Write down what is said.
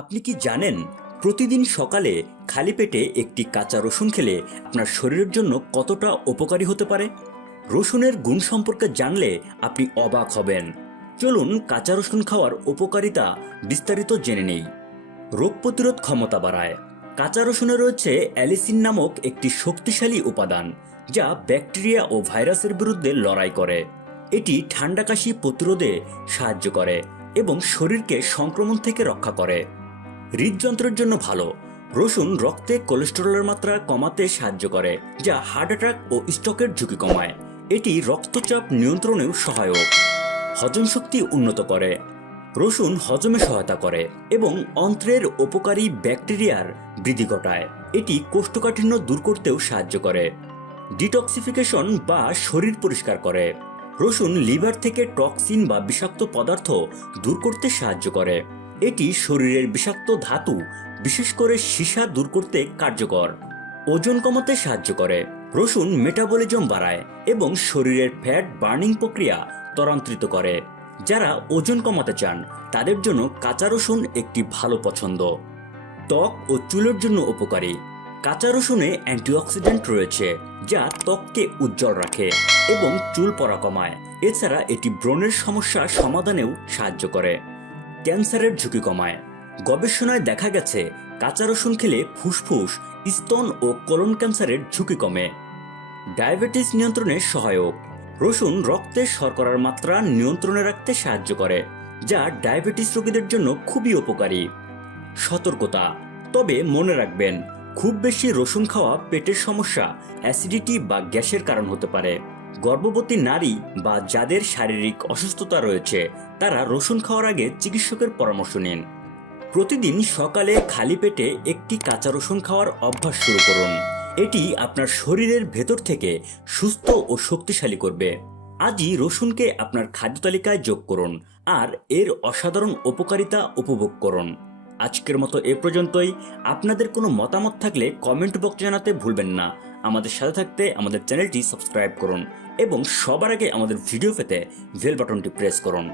আপনি কি জানেন, প্রতিদিন সকালে খালি পেটে একটি কাঁচা রসুন খেলে আপনার শরীরের জন্য কতটা উপকারী হতে পারে? রসুনের গুণ সম্পর্কে জানলে আপনি অবাক হবেন। চলুন কাঁচা রসুন খাওয়ার উপকারিতা বিস্তারিত জেনে নেই। রোগ প্রতিরোধ ক্ষমতা বাড়ায়। কাঁচা রসুনে রয়েছে অ্যালিসিন নামক একটি শক্তিশালী উপাদান, যা ব্যাকটেরিয়া ও ভাইরাসের বিরুদ্ধে লড়াই করে। এটি ঠান্ডা কাশি প্রতিরোধে সাহায্য করে এবং শরীরকে সংক্রমণ থেকে রক্ষা করে। হৃদযন্ত্রের জন্য ভালো। রসুন রক্তে কোলেস্টেরলের মাত্রা কমাতে সাহায্য করে, যা হার্ট অ্যাটাক ও স্ট্রোকের ঝুঁকি কমায়। এটি রক্তচাপ নিয়ন্ত্রণেও সহায়ক। হজম শক্তি উন্নত করে। রসুন হজমে সহায়তা করে এবং অন্ত্রের উপকারী ব্যাকটেরিয়ার বৃদ্ধি ঘটায়। এটি কোষ্ঠকাঠিন্য দূর করতেও সাহায্য করে। ডিটক্সিফিকেশন বা শরীর পরিষ্কার করে। রসুন লিভার থেকে টক্সিন বা বিষাক্ত পদার্থ দূর করতে সাহায্য করে। এটি শরীরের বিষাক্ত ধাতু, বিশেষ করে সীসা দূর করতে কার্যকর। ওজন কমাতে সাহায্য করে। রসুন মেটাবলিজম বাড়ায় এবং শরীরের ফ্যাট বার্নিং প্রক্রিয়া ত্বরান্ত্রিত করে। যারা ওজন কমাতে চান, তাদের জন্য কাঁচা রসুন একটি ভালো পছন্দ। ত্বক ও চুলের জন্য উপকারী। কাঁচা রসুনে অ্যান্টিঅক্সিডেন্ট রয়েছে, যা ত্বককে উজ্জ্বল রাখে এবং চুল পড়া কমায় এছাড়া এটি ব্রণের সমস্যা সমাধানেও সাহায্য করে। ক্যান্সারের ঝুঁকি কমায়। গবেষণায় দেখা গেছে, কাঁচা রসুন খেলে ফুসফুস, স্তন ও কোলন ক্যান্সারের ঝুঁকি কমে। ডায়াবেটিস নিয়ন্ত্রণে সহায়ক। রসুন রক্তে শর্করার মাত্রা নিয়ন্ত্রণে রাখতে সাহায্য করে, যা ডায়াবেটিস রোগীদের জন্য খুবই উপকারী। সতর্কতা। তবে মনে রাখবেন, খুব বেশি রসুন খাওয়া পেটের সমস্যা, অ্যাসিডিটি বা গ্যাসের কারণ হতে পারে। গর্ভবতী নারী বা যাদের শারীরিক অসুস্থতা রয়েছে, তারা রসুন খাওয়ার আগে চিকিৎসকের পরামর্শ নিন। প্রতিদিন সকালে খালি পেটে একটি কাঁচা রসুন খাওয়ার অভ্যাস শুরু করুন। এটি আপনার শরীরের ভেতর থেকে সুস্থ ও শক্তিশালী করবে। আজই রসুনকে আপনার খাদ্য তালিকায় যোগ করুন আর এর অসাধারণ উপকারিতা উপভোগ করুন। আজকের মতো এ পর্যন্তই। আপনাদের কোনো মতামত থাকলে কমেন্ট বক্স জানাতে ভুলবেন না। আমাদের সাথে থাকতে আমাদের চ্যানেলটি সাবস্ক্রাইব করুন এবং সবার আগে আমাদের ভিডিও পেতে বেল বাটনটি প্রেস করুন।